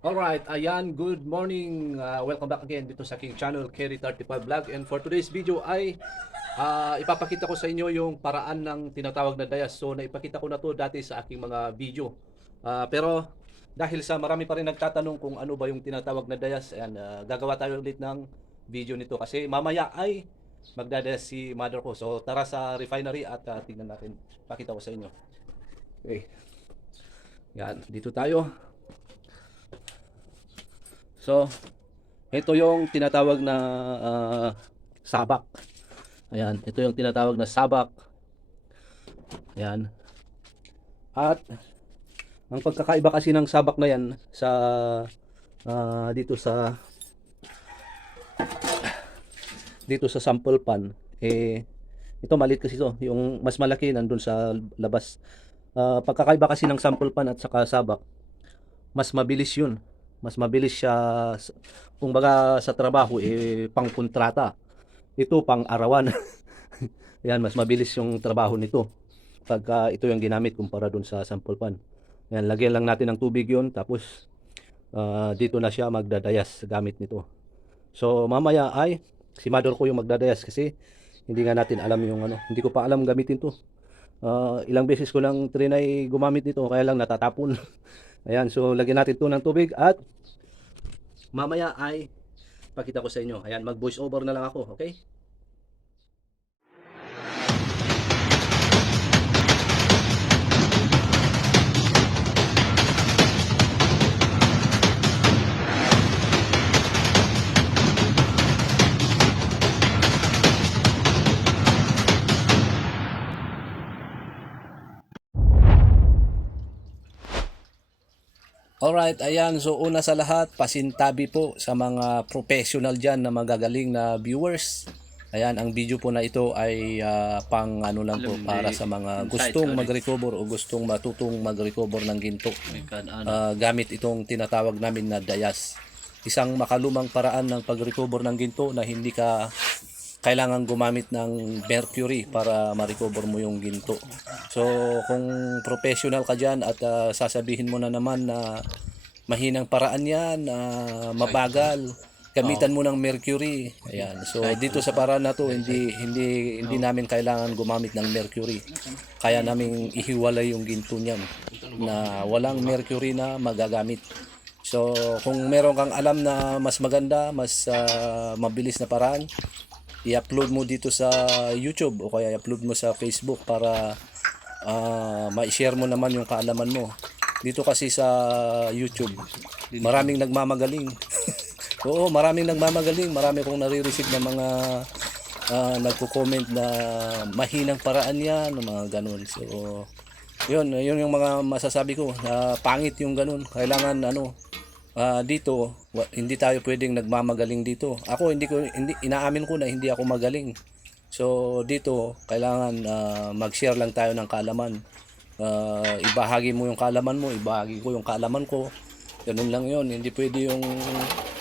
Alright, ayan, good morning. Uh, welcome back again dito sa aking channel, Kerry35 Vlog. And for today's video ay uh, ipapakita ko sa inyo yung paraan ng tinatawag na dayas. So, naipakita ko na to dati sa aking mga video. Uh, pero dahil sa marami pa rin nagtatanong kung ano ba yung tinatawag na dayas, ayan, uh, gagawa tayo ulit ng video nito. Kasi mamaya ay magdadayas si mother ko. So, tara sa refinery at uh, tingnan natin. Pakita ko sa inyo. Okay. Yan, dito tayo. So, ito yung tinatawag na ah, sabak. Ayan, ito yung tinatawag na sabak. Ayan. At ang pagkakaiba kasi ng sabak na yan sa ah, dito sa dito sa sample pan eh ito maliit kasi to yung mas malaki nandun sa labas Ah, pagkakaiba kasi ng sample pan at saka sabak mas mabilis yun mas mabilis siya kung baga sa trabaho eh pang kontrata ito pang arawan. Yan mas mabilis yung trabaho nito. Pagka ito yung ginamit kumpara dun sa sample pan. Yan lagyan lang natin ng tubig yun tapos ah, dito na siya magdadayas gamit nito. So mamaya ay si mother ko yung magdadayas kasi hindi nga natin alam yung ano hindi ko pa alam gamitin to Ah, ilang beses ko lang trinay gumamit nito kaya lang natatapon Ayan, so lagyan natin ito ng tubig at mamaya ay pakita ko sa inyo. Ayan, mag voice over na lang ako, okay? Alright, ayan. So una sa lahat, pasintabi po sa mga professional dyan na magagaling na viewers. Ayan, ang video po na ito ay ah, pang ano lang po para sa mga gustong mag-recover o gustong matutong mag-recover ng ginto. Ah, gamit itong tinatawag namin na dayas. Isang makalumang paraan ng pag-recover ng ginto na hindi ka kailangan gumamit ng mercury para ma-recover mo yung ginto. So, kung professional ka dyan at ah, sasabihin mo na naman na mahinang paraan yan, na mabagal, gamitan mo ng mercury. Ayan. So, dito sa paraan na to, hindi, hindi, hindi namin kailangan gumamit ng mercury. Kaya namin ihiwalay yung ginto niyan na walang mercury na magagamit. So, kung meron kang alam na mas maganda, mas ah, mabilis na paraan, i-upload mo dito sa YouTube o kaya i-upload mo sa Facebook para ah, ma-share mo naman yung kaalaman mo. Dito kasi sa YouTube, maraming nagmamagaling. Oo, maraming nagmamagaling. Marami kong nare-receive na mga ah, nagko-comment na mahinang paraan yan, mga ganun. So, yun, yun yung mga masasabi ko na pangit yung ganun. Kailangan ano, Ah, dito hindi tayo pwedeng nagmamagaling dito. Ako hindi ko hindi inaamin ko na hindi ako magaling. So dito kailangan ah, mag-share lang tayo ng kaalaman. Ah, ibahagi mo yung kaalaman mo, ibahagi ko yung kaalaman ko. Ganun lang 'yon. Hindi pwede yung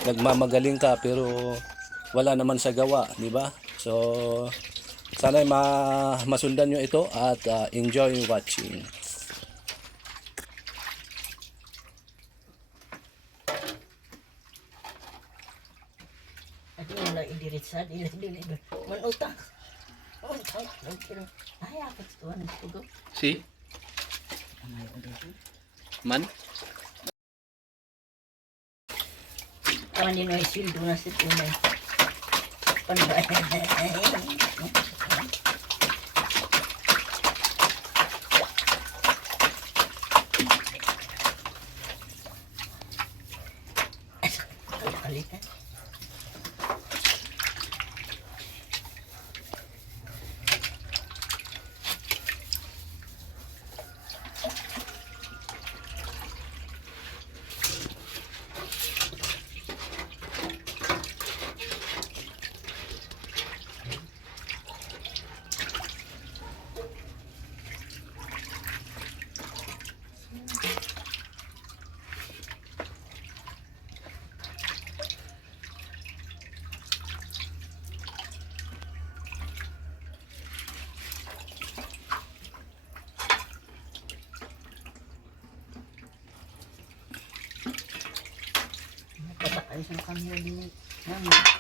nagmamagaling ka pero wala naman sa gawa, di ba? So sana ma masundan nyo ito at ah, enjoy watching. Na idiritsa, dili dili dili. Man utang. Utang. Ay, ako go. Si Man Kaman din ay sildo na si tunay. Panbayan. Kalitan. Ayos na kami din. Yan.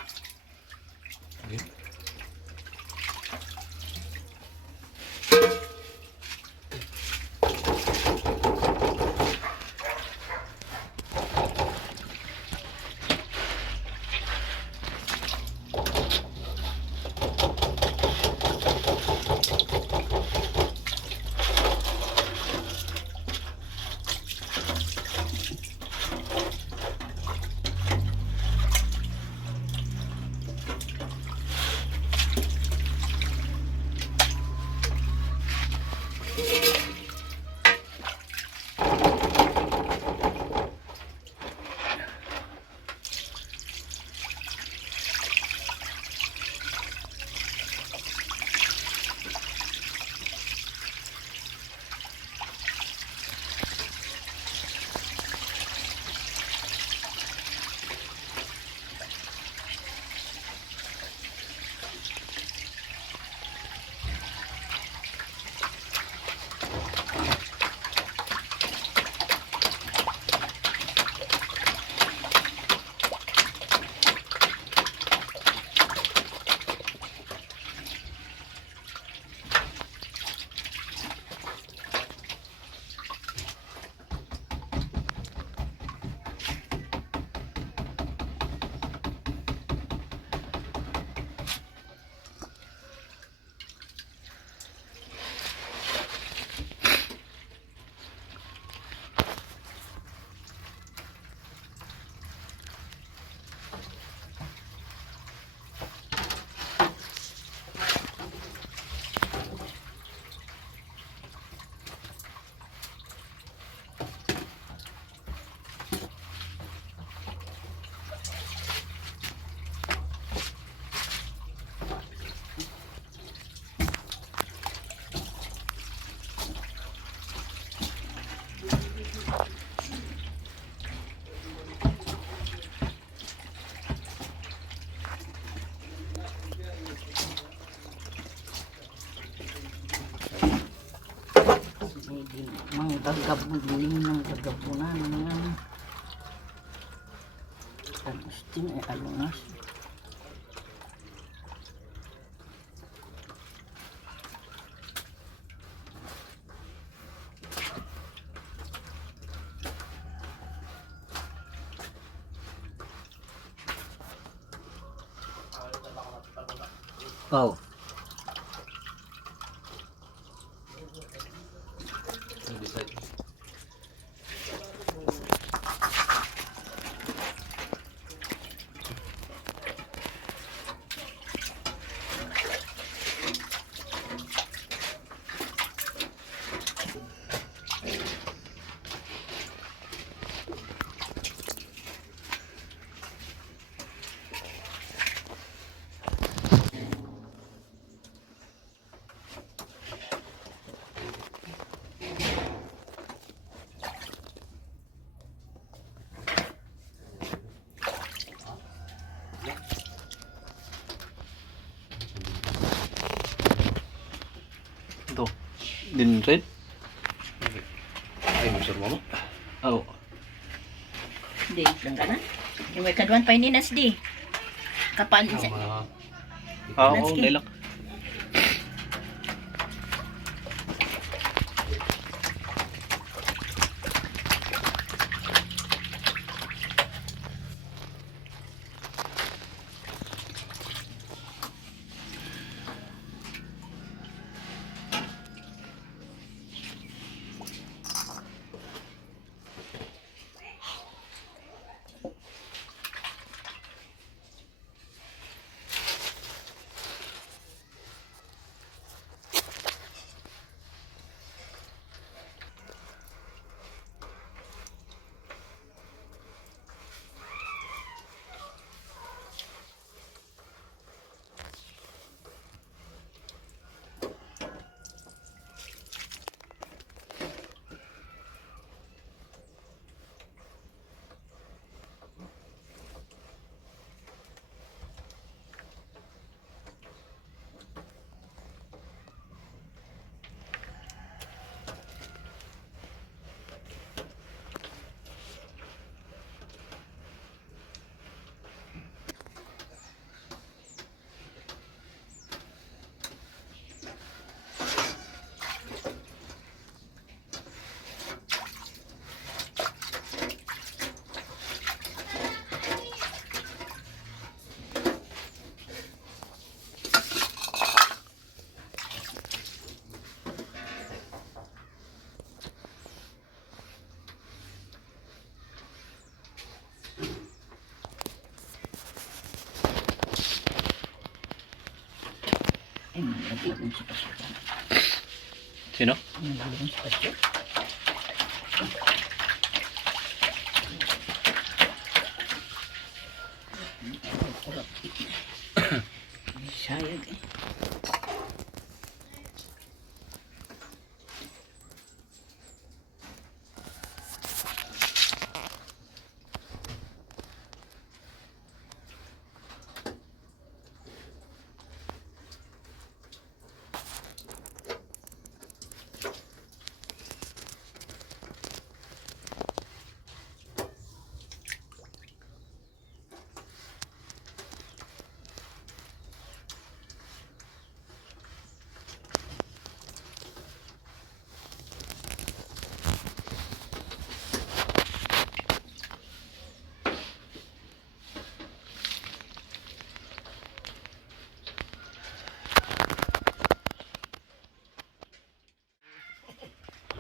Gagabon, din ng gagabunan. Mga Agustin ay alungas. Oh. Ito. Din red? Ay, masar mo mo? Oh. Di, lang ka na. Yung may kaduan pa ininas di. Kapan sa... Ah, oo, nilak. Hmm, Sino? Sayang eh.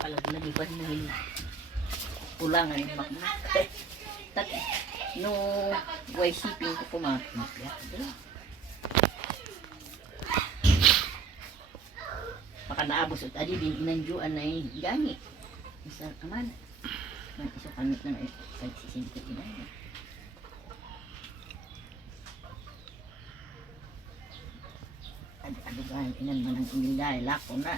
Alam na di ba nila. Ulangan yung magna. Tat, no, way shipping ko pumakit. Baka naabos at adi din inanjuan na yung gani. Isa kaman. May iso kamit na eh. Kahit sisindikit nila. Ado ba, inan man ang inilay, lako na.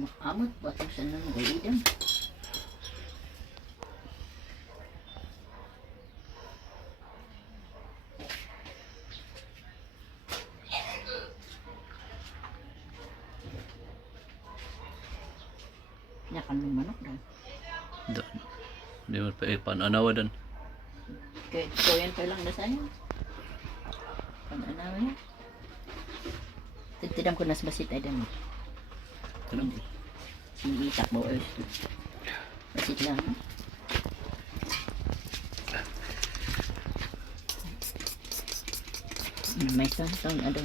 Ano amot ba ito sa nang gawidam? Yakan mo manok daw. Doon. Hindi mo pa ipananawa doon. Kaya ito yan pa lang na sa'yo. Pan-anawa na. Titidam ko nas basit ay dami. Ano? Sige, takbo eh. Basit lang. ha? Hmm, May son, son, ano.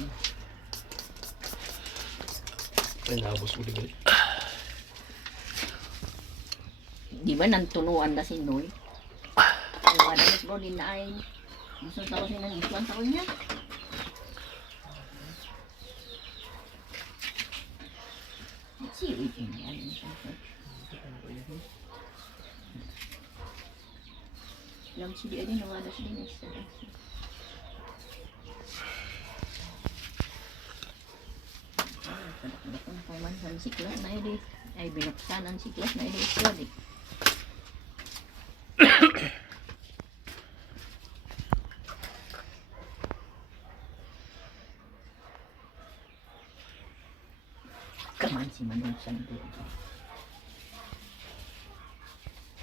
Ay, nabos mo din. Di ba nantunuan na si Noy? Ay, wala na si Rolin na ay. Gusto tao siya ng iswan sa niya. Sirit yun yan. Alam si di ay nawala si Dinesh sa Kadakdakan pa man sa siklas na edi. Ay binuksan ang siklas na edi. Ito Kaman si Manong Sando.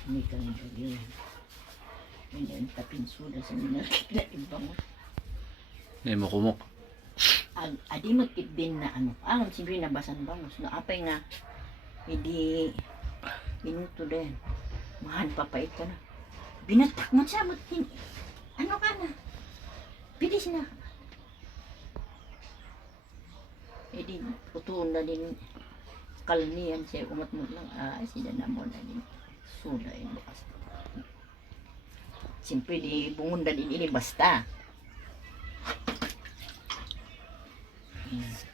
Hindi ka rin bagay. Hindi ang tapin suda sa minakit na ibang Hindi mo kumok. ag adi magkitbin na ano ang siyempre nabasan bangus na apay nga hindi minuto din mahan papait ka na binatak mo siya ano ka na bilis na na din kalnian siya umat mo lang ah sila na mo na din suda in bukas Siyempre di bungon na din ini basta. Hmm.